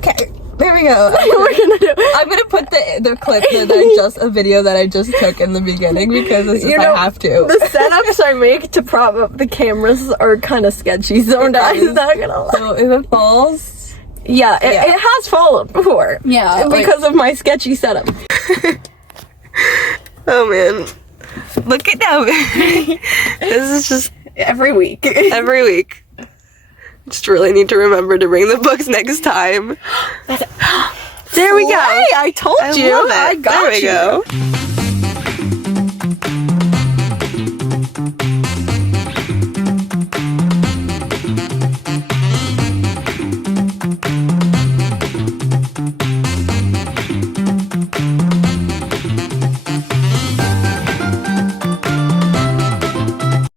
Okay, there we go. We're gonna do. I'm gonna put the clip a video that I just took in the beginning because it's just, I have to. The setups I make to prop up the cameras are kind of sketchy sometimes. Not gonna lie. So if it falls, Yeah, it has fallen before. Yeah, because of my sketchy setup. oh man, look at that. This is just Every week. every week. Just really need to remember to bring the books next time. There we go. Hey, I told you. Love it. I got there we you. go.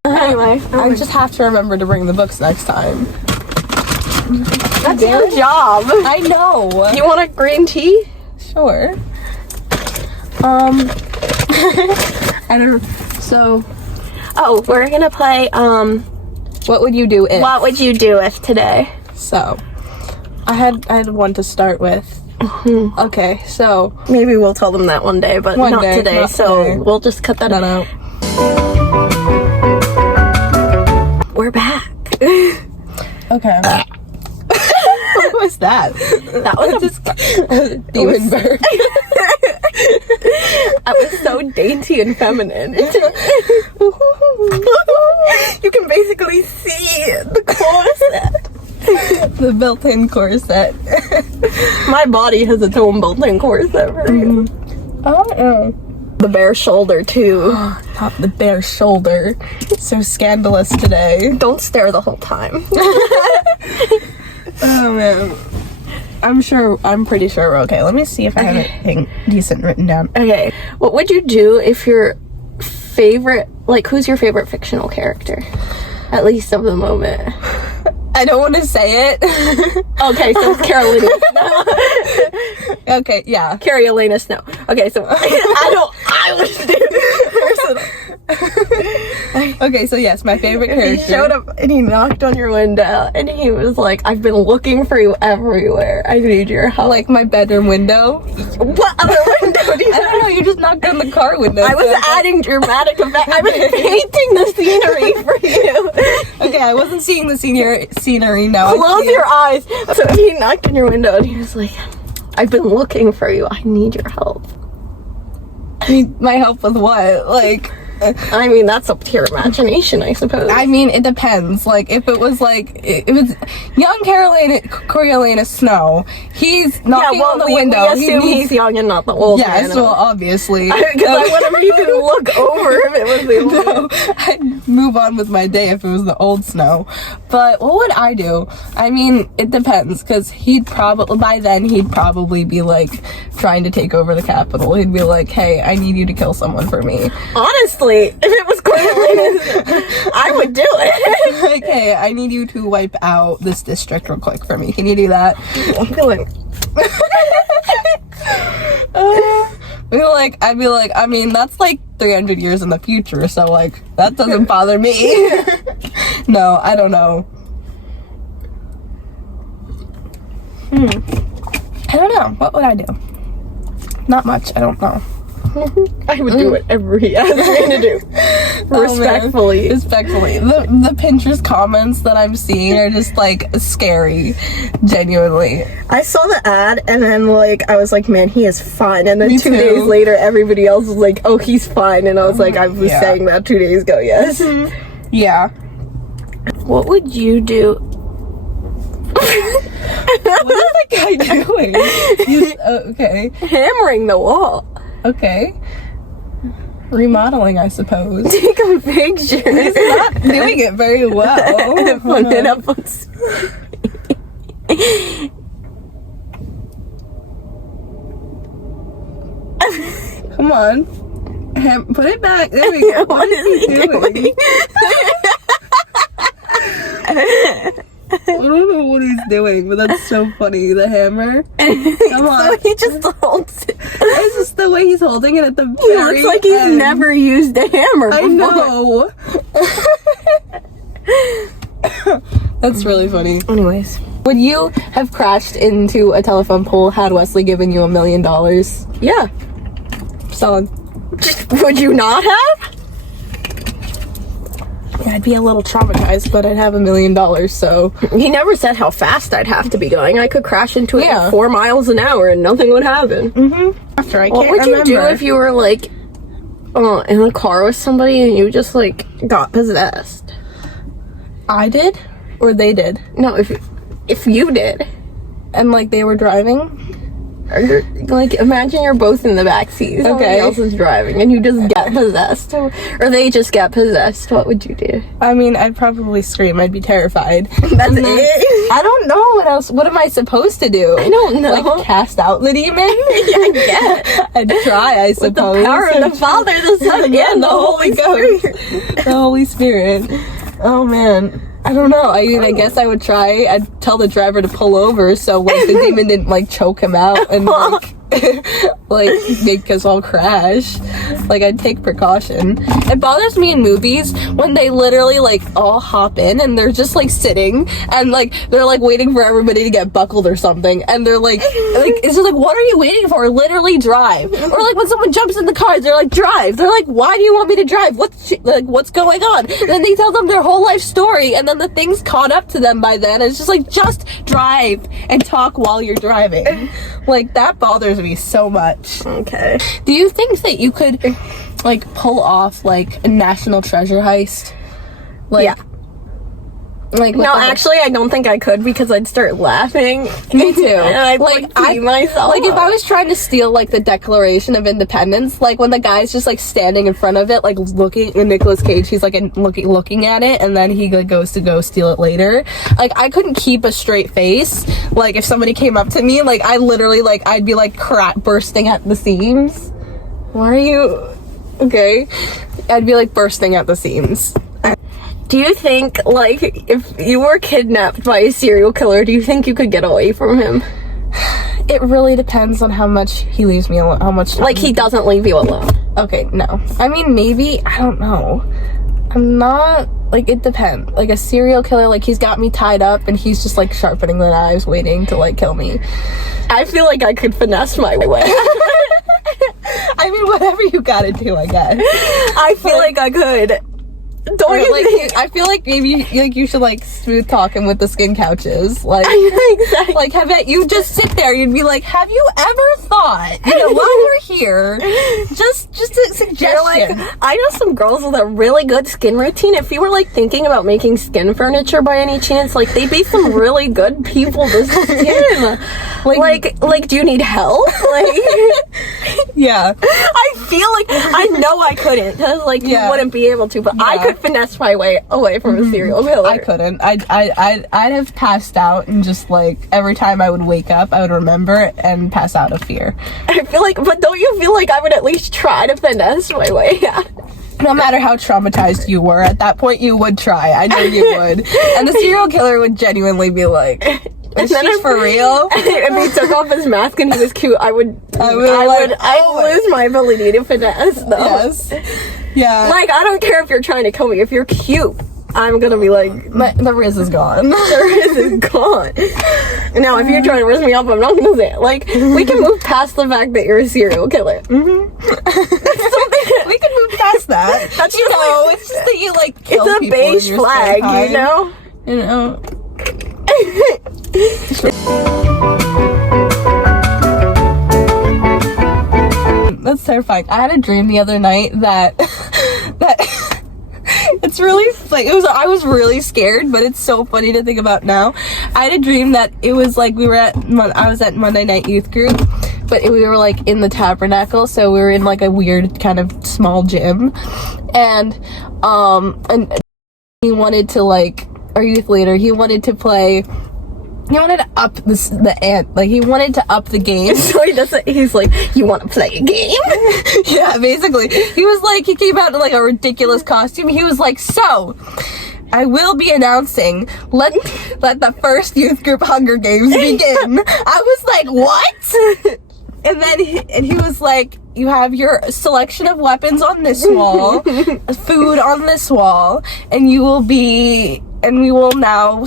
Anyway, I just have to remember to bring the books next time. that's your job. I know. You want a green tea? Sure. I don't. So, Oh, we're gonna play. what would you do if? What would you do if today? So, I had one to start with. Okay, so Maybe we'll tell them that one day, but One not day, today. not so today. we'll just cut that no, out. no. We're back. Okay. What was that? That was a demon bird. That was so dainty and feminine. You can basically see the corset. The built-in corset. My body has its own built-in corset for you. Oh, The bare shoulder too. top the bare shoulder. So scandalous today. Don't stare the whole time. Oh man. I'm pretty sure we're okay. Let me see if I have anything decent written down. Okay, what would you do if your favorite, like, who's your favorite fictional character? At least of the moment. I don't want to say it. Okay, so Carolina Snow. Okay, yeah. Carrie Elena Snow. Okay, so I would do Okay, so yes, my favorite He character. showed up and he knocked on your window and he was like, I've been looking for you everywhere. I need your help. Like my bedroom window. What other window do you I don't know, you just knocked on the car window. I was adding dramatic effect. I was painting the scenery for you. Okay, I wasn't seeing the scenery now. I Close see your eyes. So he knocked on your window and he was like, I've been looking for you. I need your help. need my help with what? Like, I mean, that's up to your imagination, I suppose. I mean, it depends. Like, if it was like, if it was young Coriolanus Snow, he's knocking on the window. We assume he's young and not the old man. Yes, well, obviously. Because I wouldn't even look over if it was the old man. No, I'd move on with my day if it was the old Snow. But what would I do? I mean, it depends, because by then he'd probably be like trying to take over the Capitol. He'd be like, hey, I need you to kill someone for me. Honestly, if it was Coriolanus, I would do it. Like, hey, I need you to wipe out this district real quick for me. Can you do that? I'm doing. I'd be like, I mean, that's like 300 years in the future, so like, that doesn't bother me. No, I don't know. I don't know. What would I do? Not much. I don't know. I would do whatever he asked me to do. Respectfully. Respectfully. The Pinterest comments that I'm seeing are just like scary. Genuinely. I saw the ad and then like I was like, man, he is fine. And then Me 2 too. days later, everybody else was like, oh, he's fine. And I was like, I was Yeah. saying that 2 days ago. Yes. Yeah. What would you do? What is that guy doing? Okay. Hammering the wall. Okay. Remodeling, I suppose. Take a picture. He's not doing it very well. Put it up on Come on. Put it back. There we go. What is he doing? I don't know what he's doing, but that's so funny. The hammer. Come on. So he just holds it. It's just the way he's holding it at the He very looks like he's end. never used a hammer before. I know. That's really funny. Anyways, Would you have crashed into a telephone pole had Wesley given you $1 million? Yeah. Solid. Would you not have? Yeah, I'd be a little traumatized, but I'd have $1 million, so. He never said how fast I'd have to be going. I could crash into it Yeah. at 4 miles an hour and nothing would happen. After I What can't would you do remember. if you were like in a car with somebody and you just like got possessed? I did? Or they did? No, if you did. And like they were driving? Or like imagine you're both in the back seat, somebody Okay. else is driving, and you just get possessed, or they just get possessed. What would you do? I mean, I'd probably scream. I'd be terrified. That's And then- it. I don't know what else. What am I supposed to do? I don't know. Like cast out the demon? I get I'd try, I suppose. the power of the Father, the Son, and the Holy Ghost. The Holy Spirit. Oh man. I don't know. I mean, I guess I would try. I'd tell the driver to pull over so like the demon didn't like choke him out and like like make us all crash. Like I'd take precaution. It bothers me in movies when they literally like all hop in and they're just like sitting and like they're like waiting for everybody to get buckled or something and they're like it's just like, what are you waiting for? Literally drive. Or like when someone jumps in the car, they're like, drive. They're like, why do you want me to drive? What's going on? And then they tell them their whole life story and then the thing's caught up to them by then. It's just like, just drive and talk while you're driving. Like that bothers me so much. Okay. Do you think that you could like pull off like a National Treasure heist? Like, Yeah. Like with No, the- actually, I don't think I could because I'd start laughing. Me too. And I'd like pee myself. Like if I was trying to steal like the Declaration of Independence, like when the guy's just like standing in front of it, like looking, and Nicolas Cage, he's like looking at it, and then he like goes to go steal it later. Like I couldn't keep a straight face. Like if somebody came up to me, like I literally like I'd be like bursting at the seams. Why are you okay? I'd be like bursting at the seams. Do you think, like, if you were kidnapped by a serial killer, do you think you could get away from him? It really depends on how much he leaves me alone. How much time. Like, he doesn't leave you alone. Okay, no. I mean, maybe, I don't know. I'm not, like, it depends. Like, a serial killer, like, he's got me tied up and he's just, like, sharpening the knives, waiting to, like, kill me. I feel like I could finesse my way. I mean, whatever you gotta do, I guess. I feel like I could. Don't Or, you like, think? I feel like maybe, like, you should, like, smooth talk him with the skin couches. Like, Exactly. like, you just sit there, you'd be like, have you ever thought, you know, while we're here, just a suggestion. You're like, I know some girls with a really good skin routine. If you were like thinking about making skin furniture by any chance, like they'd be some really good people to skin. like, do you need help? Like, yeah. I feel like I know I couldn't, because like Yeah. you wouldn't be able to, but I Yeah. could finesse my way away from a serial killer. I couldn't. I'd have passed out and just like every time I would wake up, I would remember it and pass out of fear. I feel like, but don't you feel like I would at least try to finesse my way out? No matter how traumatized you were at that point, you would try. I know you would. And the serial killer would genuinely be like, "Is then she if- for real?" If he took off his mask and he was cute, I'd lose my ability to finesse though. Yes. Yeah. Like, I don't care if you're trying to kill me. If you're cute, I'm gonna be like, the Riz is gone. the Riz is gone. Now, if you're trying to Riz me up, I'm not gonna say it. Like, we can move past the fact that you're a serial killer. We can move past that. That's you just know, like- it's just that you like kill It's a people in beige your flag, spare time. you know? You know. That's terrifying. I had a dream the other night that it's really like I was really scared, but it's so funny to think about now. I had a dream that it was like I was at Monday Night Youth Group, but we were like in the Tabernacle, so we were in like a weird kind of small gym, and he wanted to like our youth leader. He wanted to play. He wanted to up the ant. Like he wanted to up the game. So he's like, you want to play a game? Yeah, basically. He was like, he came out in like a ridiculous costume. He was like, so, I will be announcing, let the first youth group Hunger Games begin. I was like, what? And then he was like, you have your selection of weapons on this wall, food on this wall, and we will now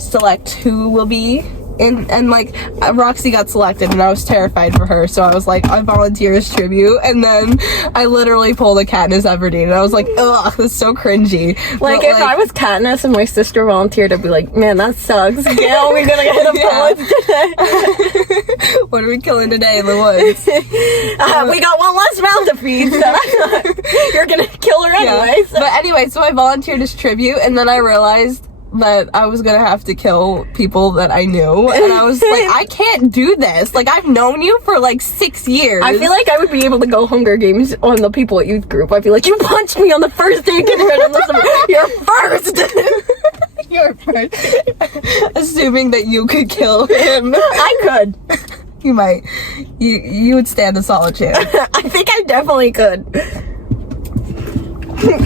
select who will be in, and like Roxy got selected and I was terrified for her, so I was like, I volunteer as tribute, and then I literally pulled a Katniss Everdeen and I was like, ugh, that's so cringy. Like, if I was Katniss and my sister volunteered, I'd be like, man, that sucks. Gail, we're gonna hit a today. What are we killing today in the woods? We got one less mouth to feed, so you're gonna kill her anyway. So. But anyway, so I volunteered as tribute, and then I realized that I was gonna have to kill people that I knew, and I was like, I can't do this. Like, I've known you for like 6 years. I feel like I would be able to go Hunger Games on the people at youth group. I'd be like, you punched me on the first day of kindergarten. You're first. You're first. Assuming that you could kill him. I could. You might. You would stand a solid chance. I think I definitely could.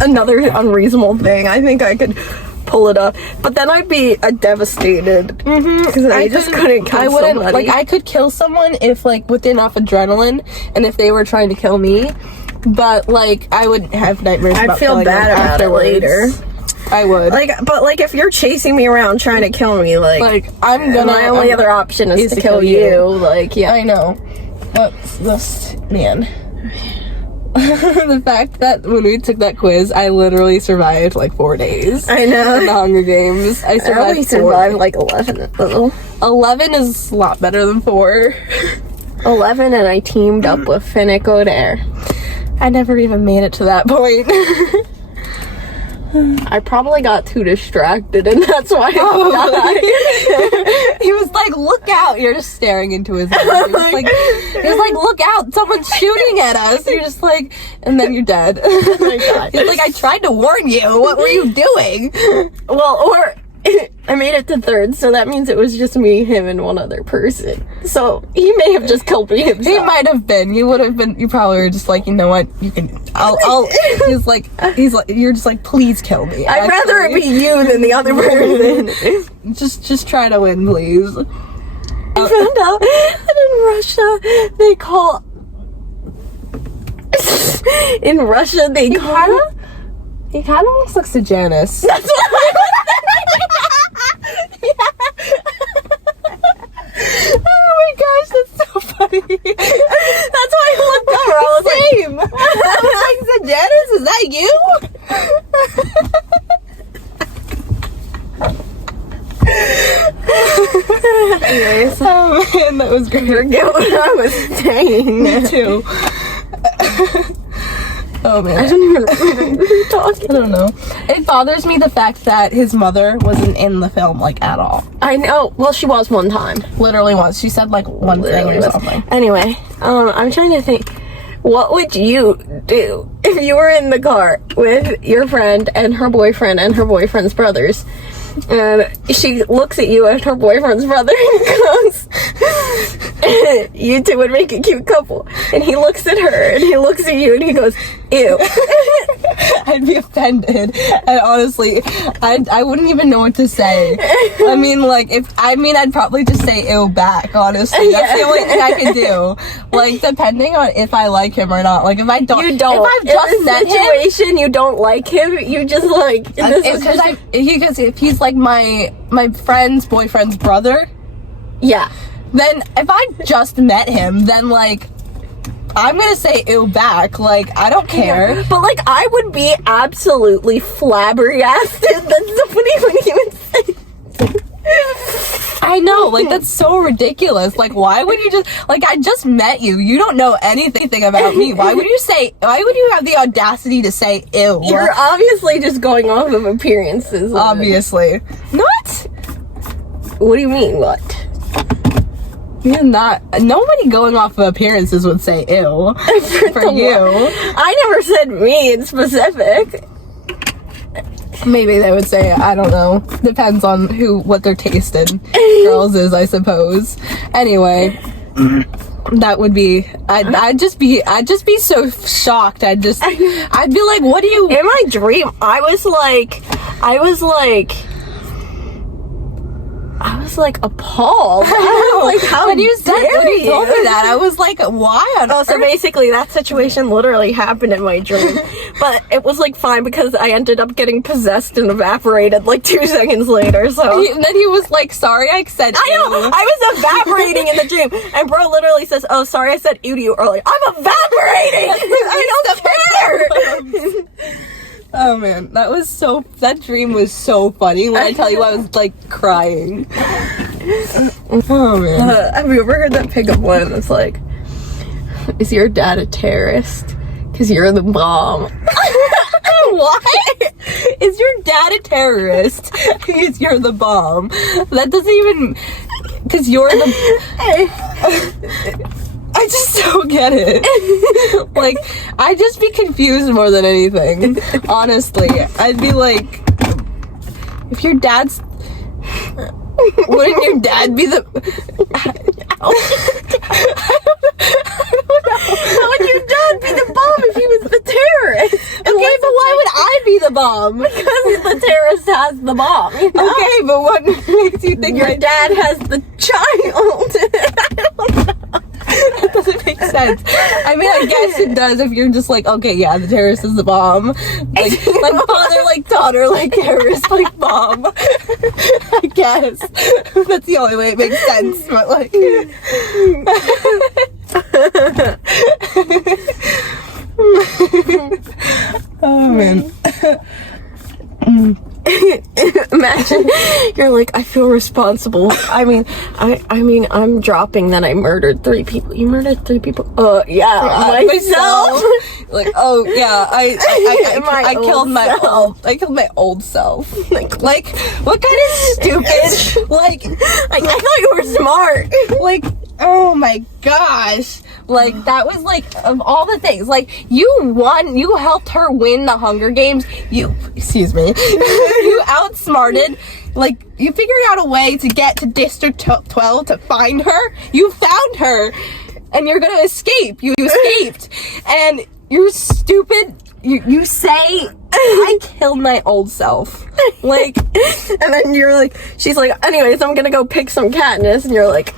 Another unreasonable thing. I think I could pull it up, but then I'd be devastated because I just couldn't kill somebody. Like, I could kill someone if, like, with enough adrenaline, and if they were trying to kill me, but like I would have nightmares. I'd about feel killing bad them about afterwards. it later. I would. But if you're chasing me around trying to kill me, like I'm gonna. my only other option is to kill you. Like, yeah, I know. That's just, man. The fact that when we took that quiz, I literally survived like 4 days. I know. In the Hunger Games, I survived. I only survived like 11. 11 is a lot better than 4. 11, and I teamed up with Finnick O'Dare. I never even made it to that point. I probably got too distracted, and that's why I died. He was like, look out. You're just staring into his eyes. He was like, look out. Someone's shooting at us. You're just like, and then you're dead. Oh my God. He's like, I tried to warn you. What were you doing? Well, or I made it to 3rd, so that means it was just me, him, and one other person. So he may have just killed me himself. He might have been. You would have been. You probably were just like, you know what? You can. I'll. He's like. You're just like, please kill me. I'd rather it be you than the other person. Just try to win, please. I found out that in Russia they call. In Russia they call. He kind of looks like Sejanus. That's what I was Oh my gosh, that's so funny. That's why I looked over. I was Same. I was like, Sejanus, is that you? Anyways, Oh man, that was great. forget what I was saying. Me too. Oh man. I don't even remember what we were talking. I don't know. It bothers me the fact that his mother wasn't in the film, like, at all. I know. Well, she was one time. Literally once. She said, like, one thing or something. Anyway, I'm trying to think. What would you do if you were in the car with your friend and her boyfriend's brothers? And she looks at you and her boyfriend's brother and goes, you two would make a cute couple. And he looks at her and he looks at you and he goes, ew. I'd be offended. And honestly, I wouldn't even know what to say. I mean, like, I'd probably just say ew back, honestly. That's the only thing I can do. Like, depending on if I like him or not. Like, if I don't. You don't. If I've just met him. Situation, you don't like him, you just like, Because if he's like my friend's boyfriend's brother, yeah. then if I just met him, then like I'm gonna say ew back. Like, I don't care. Yeah. But like, I would be absolutely flabbergasted that somebody would even say. I know, like, that's so ridiculous. Like, why would you just, like, I just met you. You don't know anything about me. Why would you have the audacity to say ew? You're obviously just going off of appearances. Obviously. What? What do you mean, what? You're not, nobody going off of appearances would say ew. For you. I never said me in specific. Maybe they would say, I don't know. Depends on what their taste in girls is, I suppose. Anyway, that would be, I'd just be so shocked. I'd be like, what do you? In my dream, I was like appalled. I was like, how when you said, dare you told me that, I was like, why on Oh, so earth? basically that situation literally happened in my dream. But it was like fine because I ended up getting possessed and evaporated like 2 seconds later, so. And then he was like, sorry I said I know, ew. I was evaporating in the dream. And bro literally says, oh, sorry I said ew to you earlier. I'm evaporating! I don't care! Oh man, that dream was so funny. When I tell you, I was like crying. Oh man. Have you ever heard that pickup one that's like, is your dad a terrorist? Because you're the bomb. What? Is your dad a terrorist? Because you're the bomb. That doesn't even. Because you're the. I just don't get it. Like, I'd just be confused more than anything. Honestly, I'd be like, if your dad's. Wouldn't your dad be the. How would your dad be the bomb if he was the terrorist? Okay, but why would I be the bomb? Because the terrorist has the bomb. You know? Okay, but what makes you think Your dad has the child. I don't know. That doesn't make sense. I mean, I guess it does if you're just like, okay, yeah, the terrorist is the bomb. Like father, like daughter, like terrorist, like bomb. I guess. That's the only way it makes sense, but like. Oh, man. Imagine you're like, I feel responsible. I mean, I'm dropping that I murdered 3 people. You murdered 3 people? Yeah, myself. Like, oh yeah, I killed old my self. I killed my old self. Like, what kind of stupid? Like, I thought you were smart. like, oh my gosh. Like, that was like, of all the things, like, you helped her win the Hunger Games. Excuse me. You outsmarted, like, you figured out a way to get to District 12 to find her. You found her. And you're gonna escape. You escaped. And you're stupid. You say, I killed my old self. Like, And then you're like, she's like, anyways, I'm gonna go pick some Katniss. And you're like,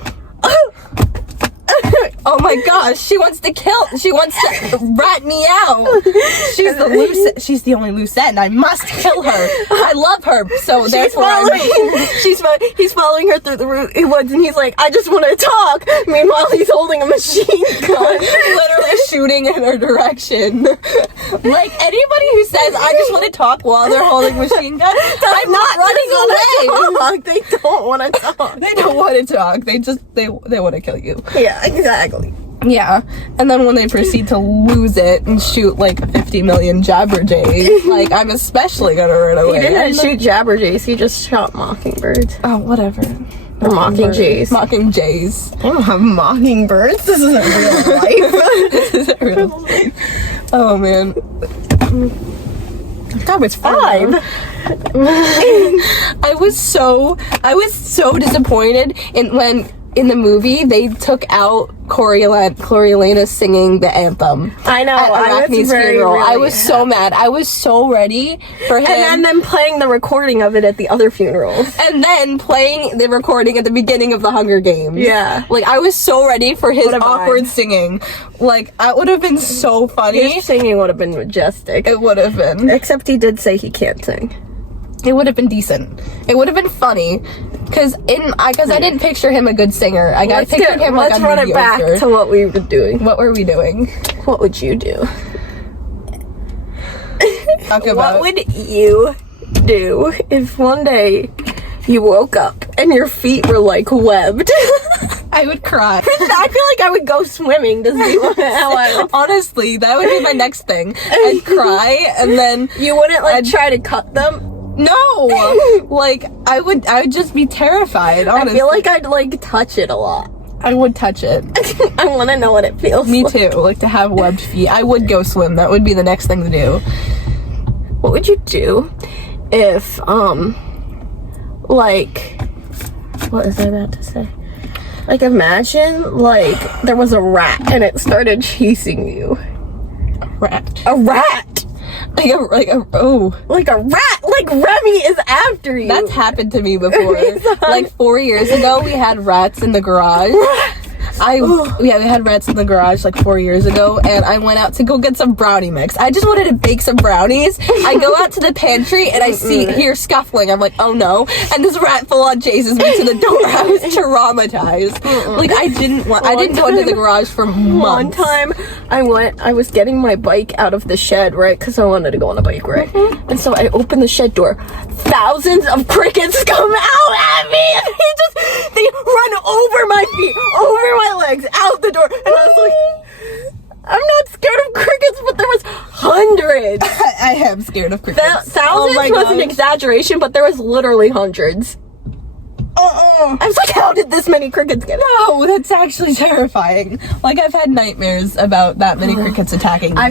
oh my gosh, she wants to rat me out. She's the only loose end. I must kill her. I love her, so therefore he's following her through the woods, and he's like, I just want to talk. Meanwhile, he's holding a machine gun, literally shooting in her direction. Like, anybody who says, I just want to talk while they're holding machine guns, I'm not running away. They don't want to talk. They don't want to talk. They want to kill you. Yeah, exactly. Yeah, and then when they proceed to lose it and shoot like 50 million Jabberjays, like, I'm especially gonna run away. He didn't shoot Jabberjays, he just shot Mockingbirds. Oh, whatever. Or Mockingjays. Mockingjays. I don't have Mockingbirds. This isn't real life. This isn't real life. Oh man. That was 5. I was so disappointed when in the movie they took out Coriolanus singing the anthem. I know. At I was Arachne's very, funeral. really I was so mad. I was so ready for him. And then playing the recording of it at the other funerals. And then playing the recording at the beginning of the Hunger Games. Yeah. Like, I was so ready for his What a awkward vibe. singing. Like, that would have been so funny. His singing would have been majestic. It would have been. Except he did say he can't sing. It would have been decent. It would have been funny. Because I didn't picture him a good singer. I pictured him like let's a run it back mediocre. to what we were doing. What were we doing? What would you do? Talk What about. would you do if one day you woke up and your feet were like webbed? I would cry. I feel like I would go swimming to see how I would. Honestly, that would be my next thing. I'd cry and then You wouldn't try to cut them? no. Like, I would just be terrified. Honestly. I feel like I'd like touch it a lot. I would touch it. I want to know what it feels Me like. too. Like, to have webbed feet. I would go swim. That would be the next thing to do. What would you do if, like, what was I about to say? Like, imagine, like, there was a rat and it started chasing you. Rat. A rat! Like a rat! Like, Remy is after you! That's happened to me before. Remy-san. Like 4 years ago, we had rats in the garage. we had rats in the garage like 4 years ago, and I went out to go get some brownie mix. I just wanted to bake some brownies. I go out to the pantry and I hear scuffling. I'm like, oh no! And this rat full on chases me to the door. I was traumatized. Like I didn't go into the garage for months. One time, I was getting my bike out of the shed, right? Because I wanted to go on a bike, right? And so I opened the shed door. Thousands of crickets come out at me, and they run over my feet, over my legs, out the door, and I was like, I'm not scared of crickets, but there was hundreds. I am scared of crickets. Thousands was an exaggeration, but there was literally hundreds. I was like, how did this many crickets get out? No, that's actually terrifying. Like, I've had nightmares about that many crickets attacking me. I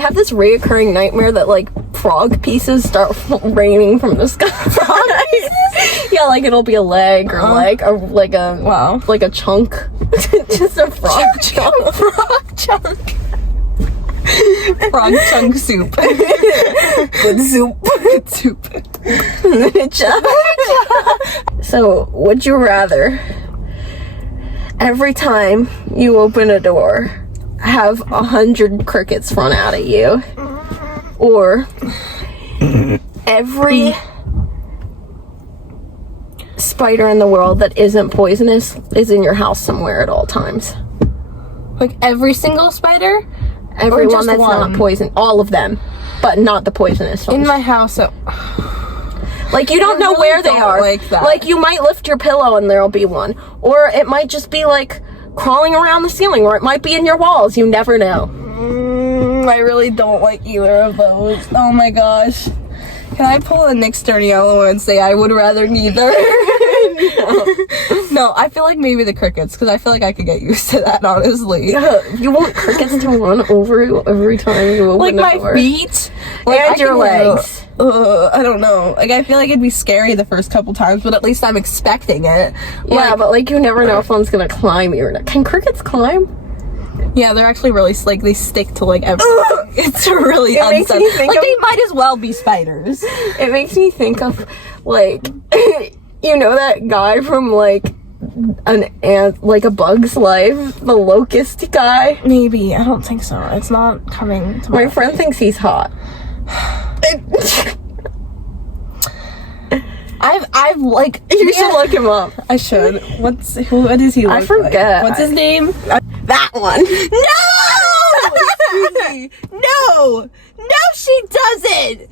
have this reoccurring nightmare that, like, frog pieces start raining from the sky. Frog pieces? Yeah, like, it'll be a leg or like a chunk. Just a frog chunk. Frog chunk. Frog chunk soup. Good soup. Good soup. So, would you rather every time you open a door have 100 crickets run out at you, or every spider in the world that isn't poisonous is in your house somewhere at all times? Like every single spider? Everyone that's not poison. All of them, but not the poisonous ones. In my house, like, you don't know really where they don't are. like that. Like, you might lift your pillow and there'll be one. Or it might just be, like, crawling around the ceiling. Or it might be in your walls. You never know. I really don't like either of those. Oh my gosh. Can I pull a Nick Sturniolo and say I would rather neither? No, I feel like maybe the crickets, because I feel like I could get used to that, honestly. Yeah, you want crickets to run over you every time you open like the my door. feet? And your legs. I don't know. Like, I feel like it'd be scary the first couple times, but at least I'm expecting it. Yeah, but, like, you never know if one's gonna climb you or not. Can crickets climb? Yeah, they're actually really, like, they stick to, like, everything. It's really unsettling. Like, they might as well be spiders. It makes me think of, like, you know that guy from, like, an ant, like A Bug's Life, the locust guy? Maybe. I don't think so. It's not coming to my friend thinks he's hot. I've like, you should look him up. I should. What is he like? I forget. What's his name? That one. No! Susie! No! No, she doesn't!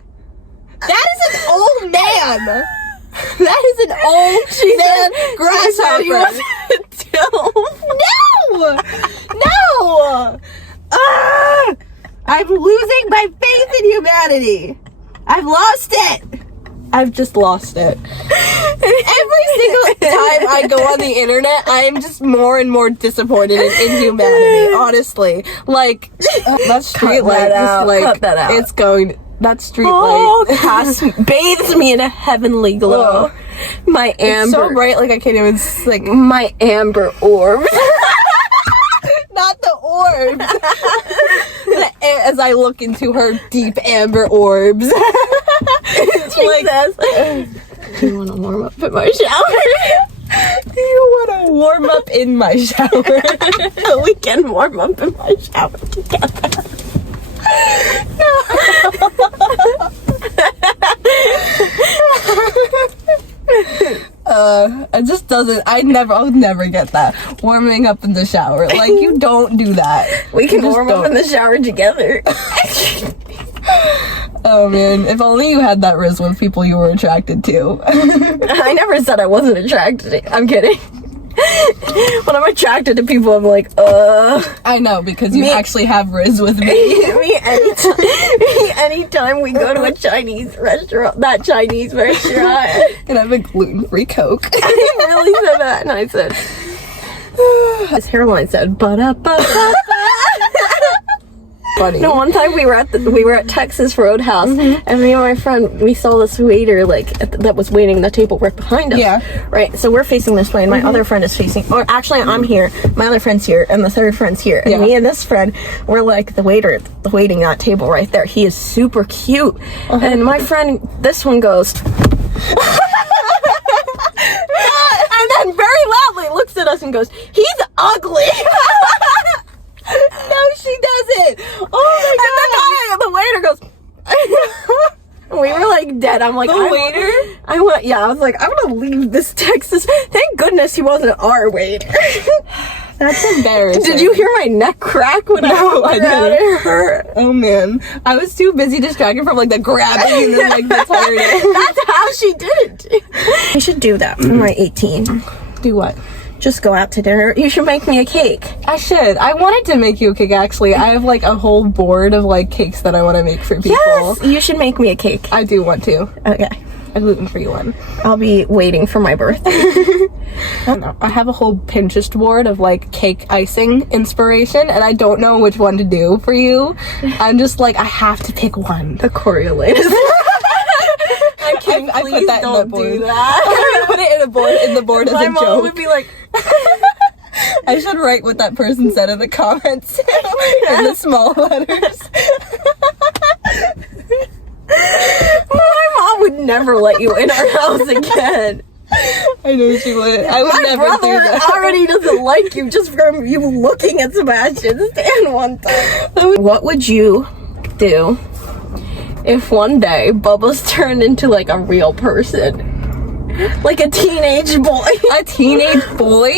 That is an old man! That is an old man grasshopper. No! I'm losing my faith in humanity. I've lost it. I've just lost it. Every single time I go on the internet, I am just more and more disappointed in humanity, honestly. Like, that street light just, like, cut that out. It's going, that street light bathes me in a heavenly glow. My amber. It's so bright, like, I can't even, like, my amber orbs. Not the orbs. As I look into her deep amber orbs. Jesus. Do you want to warm up in my shower? Do you want to warm up in my shower? We can warm up in my shower together. It just doesn't. I'll never get that. Warming up in the shower. Like, you don't do that. We can warm up in the shower together. Oh man, if only you had that riz with people you were attracted to. I never said I wasn't attracted to. I'm kidding. When I'm attracted to people, I'm like, I know, because you actually have riz with me. Anytime we go to a Chinese restaurant, And I have a gluten-free Coke. He really said that, and I said, his hairline said, ba-da-ba-ba-ba. Funny. No, one time we were at Texas Roadhouse, and me and my friend, we saw this waiter, like, that was waiting the table right behind us. Yeah. Right, so we're facing this way, and my other friend is facing, or actually I'm here, my other friend's here, and the third friend's here, and me and this friend, we're like the waiter waiting that table right there. He is super cute, and my friend, this one goes, and then very loudly looks at us and goes, "He's ugly." No, she doesn't. Oh my god. And the waiter goes. We were like dead. I'm like, The waiter? I was like, I'm gonna leave this Texas. Thank goodness he wasn't our waiter. That's embarrassing. Did you hear my neck crack when I didn't. It hurt. Oh man, I was too busy distracted from like the grabbing and then like the tiredness. That's how she did it. I should do that for my 18. Do what? Just go out to dinner. You should make me a cake. I should. I wanted to make you a cake actually. I have like a whole board of like cakes that I want to make for people. Yes, you should make me a cake. I do want to. Okay. A gluten-free one. I'll be waiting for my birthday. I don't know. I have a whole Pinterest board of like cake icing inspiration, and I don't know which one to do for you. I'm just like, I have to pick one. The Coriolanus. I put that in the board. Do that. I put it in a board in the board as My a mom joke. would be like, I should write what that person said in the comments in the small letters. my mom would never let you in our house again. I know she would. I would My never do brother that. already doesn't like you just from you looking at Sebastian Stan one time. What would you do if one day Bubba's turned into like a real person? Like a teenage boy. A teenage boy?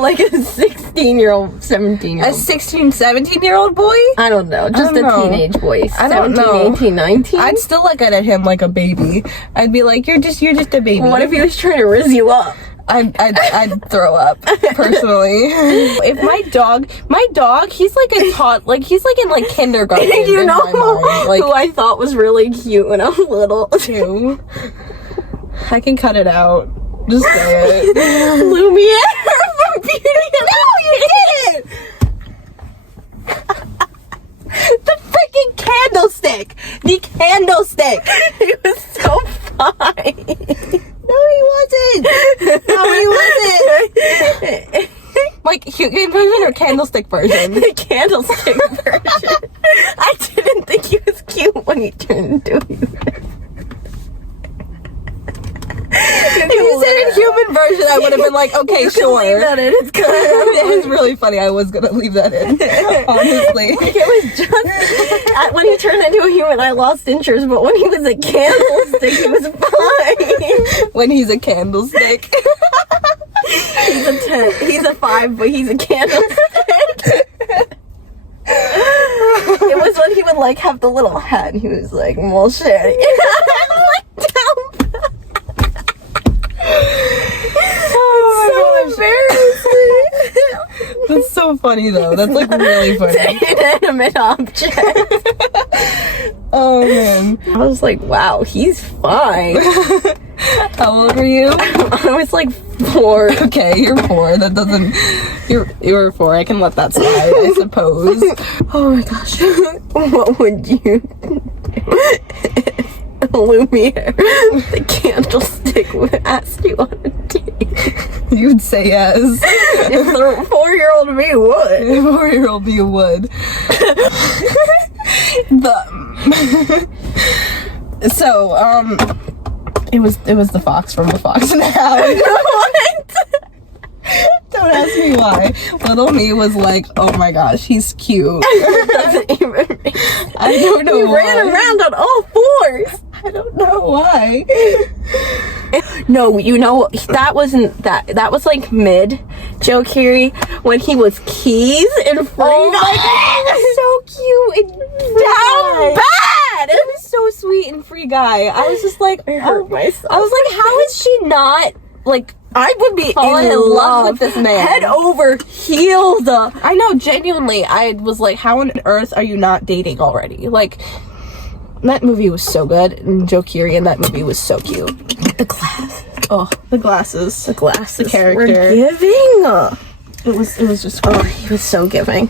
Like a 16-year-old, 17-year-old. A 16, 17-year-old boy? I don't know, just don't a know. teenage boy. I don't 17, know. 18, 19. I'd still look at him like a baby. I'd be like, you're just a baby. What if he was trying to rizz you up? I'd throw up, personally. If my dog, he's like he's like in like kindergarten. You in know my mind. Like, who I thought was really cute when I was little? who? I can cut it out. Just say it. Lumiere from Beauty and No, you didn't! The freaking candlestick! The candlestick! He was so fine. No, he wasn't! No, he wasn't! Like, human version or candlestick version? The candlestick version. I didn't think he was cute when he turned into you. If you said a human version, I would have been like, okay, You can sure. leave that in. It's good. It was really funny. I was gonna leave that in, honestly. It was just when he turned into a human, I lost interest. But when he was a candlestick, he was fine. When he's a candlestick. He's a 10. He's a 5, but he's a candlestick. It was when he would like have the little hat. And he was like, "Well, shit." Like down. Oh So embarrassing. That's so funny though. That's like really funny. Inanimate object. Oh man. I was like, wow, he's fine. How old were you? I was like 4. Okay, you're 4. That doesn't. You're 4. I can let that slide, I suppose. Oh my gosh. What would you do if Lumiere, the candlestick, would ask you on a date? You'd say yes. If the 4-year-old me would. 4-year-old you would. It was the fox from The Fox and the Hound. What? Don't ask me why. Little me was like, oh my gosh, he's cute. Doesn't even make sense. I don't know He why. ran around on all 4s. I don't know why. No, you know, that wasn't that was like mid Joe Keery when he was Keys in Free Oh my Guy. god, so cute and Down bad. It was so sweet and Free Guy. I was just like, I hurt myself. I was like, how is she not like? I would be Falling in love with this man. Head over heels. I know, genuinely, I was like, how on earth are you not dating already? Like, that movie was so good, and Joe Keery in that movie was so cute. The glasses. Oh, the glasses. The glasses. The character. Were giving. It was just Oh, he was so giving.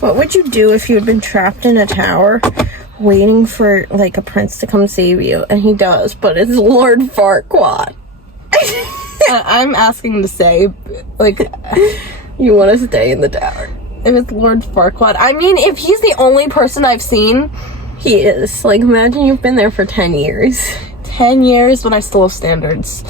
What would you do if you had been trapped in a tower waiting for like a prince to come save you? And he does, but it's Lord Farquaad. I'm asking to say, like, You want to stay in the tower. if it's Lord Farquaad. I mean, if he's the only person I've seen, He is. Like, imagine you've been there for 10 years. 10 years, but I still have standards.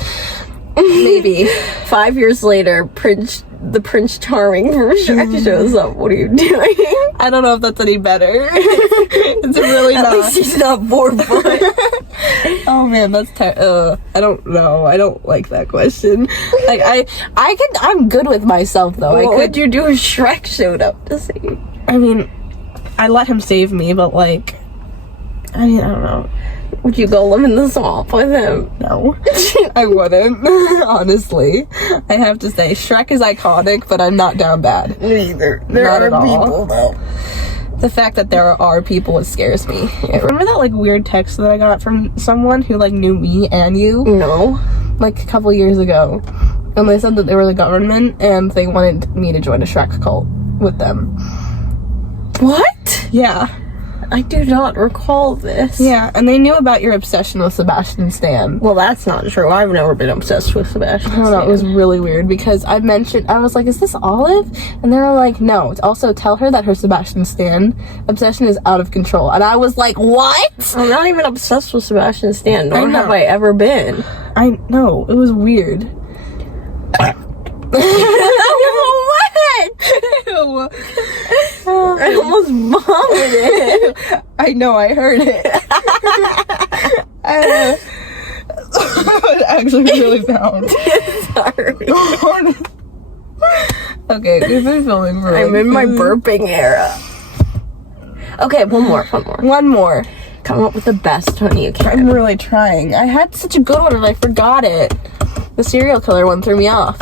Maybe. 5 years later, the Prince Charming from Shrek shows up. What are you doing? I don't know if that's any better. It's really At not. least he's not 4 foot. Oh man, that's I don't know. I don't like that question. Like I'm good with myself though. What would you do if Shrek showed up to see you? I mean, I let him save me, but like, I mean, I don't know. Would you go live in the swamp with him? No, I wouldn't. Honestly, I have to say, Shrek is iconic, but I'm not down bad. Me either. Not There at are all. people though. The fact that there are people, it scares me. Remember that like weird text that I got from someone who like knew me and you, No. like a couple years ago, and they said that they were the government and they wanted me to join a Shrek cult with them. What? Yeah. I do not recall this. Yeah, and they knew about your obsession with Sebastian Stan. Well, that's not true. I've never been obsessed with Sebastian. I don't know, it was really weird because I was like, is this Olive? And they were like, no. Also, tell her that her Sebastian Stan obsession is out of control. And I was like, what? I'm not even obsessed with Sebastian Stan, nor I know. have I ever been. I know, it was weird. What? I almost vomited. I know, I heard it. It actually really found. Sorry. Okay, we've been filming for I'm in my burping era. Okay, one more. One more. Come up with the best one you can. I'm really trying. I had such a good one and I forgot it. The serial killer one threw me off.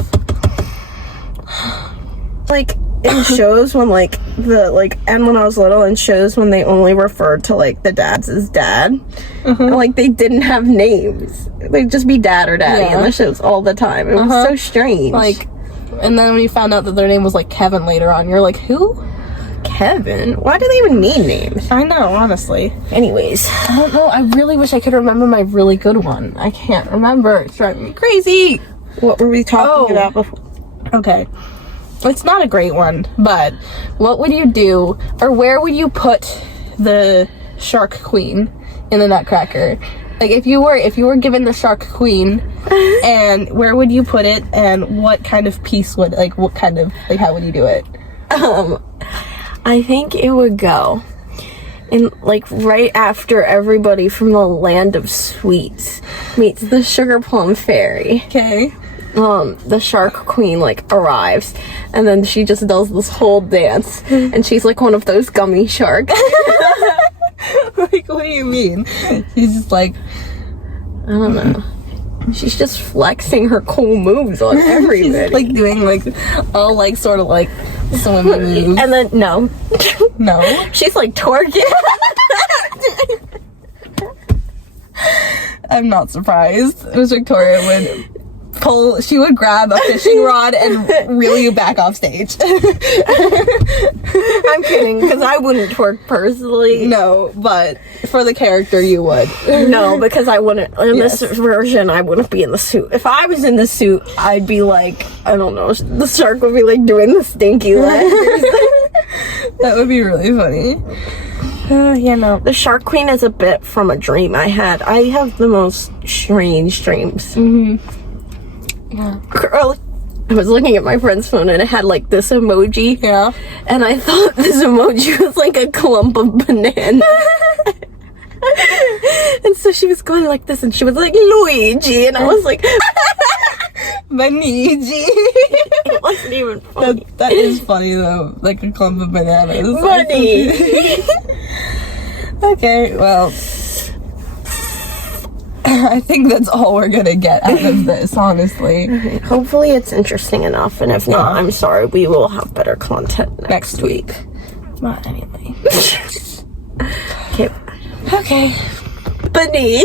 Like in shows when and when I was little, in shows when they only referred to like the dads as dad, and, like they didn't have names. They'd just be dad or daddy in the shows all the time. It was so strange. Like, and then when you found out that their name was like Kevin later on, you're like, who? Kevin? Why do they even need names? I know, honestly. Anyways, I don't know. I really wish I could remember my really good one. I can't remember. It's driving me crazy. what were we talking Oh. about before? Okay. It's not a great one, but what would you do, or where would you put the Shark Queen in the Nutcracker? Like, if you were given the Shark Queen, and where would you put it, and what kind of piece would, like, what kind of, like, how would you do it? I think it would go in like right after everybody from the Land of Sweets meets the Sugar Plum Fairy. Okay. The Shark Queen like arrives, and then she just does this whole dance, and she's like one of those gummy sharks. Like, what do you mean? She's just like, I don't know. She's just flexing her cool moves on everybody. she's like doing like all like sort of like swimming moves. And then no, No. she's like twerking. I'm not surprised. Miss Victoria would she would grab a fishing rod and reel you back off stage. I'm kidding, because I wouldn't twerk personally. No, but for the character you would. No, because I wouldn't. In Yes. this version, I wouldn't be in the suit. If I was in the suit, I'd be like, I don't know, the shark would be like doing the stinky legs. That would be really funny. No. The Shark Queen is a bit from a dream I had. I have the most strange dreams. Yeah. Girl, I was looking at my friend's phone and it had like this emoji. Yeah. And I thought this emoji was like a clump of banana. And so she was going like this and she was like, Luigi. And I was like, Maniji. it wasn't even funny. That is funny though. Like a clump of bananas. Funny. Okay, well, I think that's all we're gonna get out of this, honestly. Hopefully it's interesting enough. And if not, I'm sorry. We will have better content Next week. But anyway. Okay. Okay. Banij.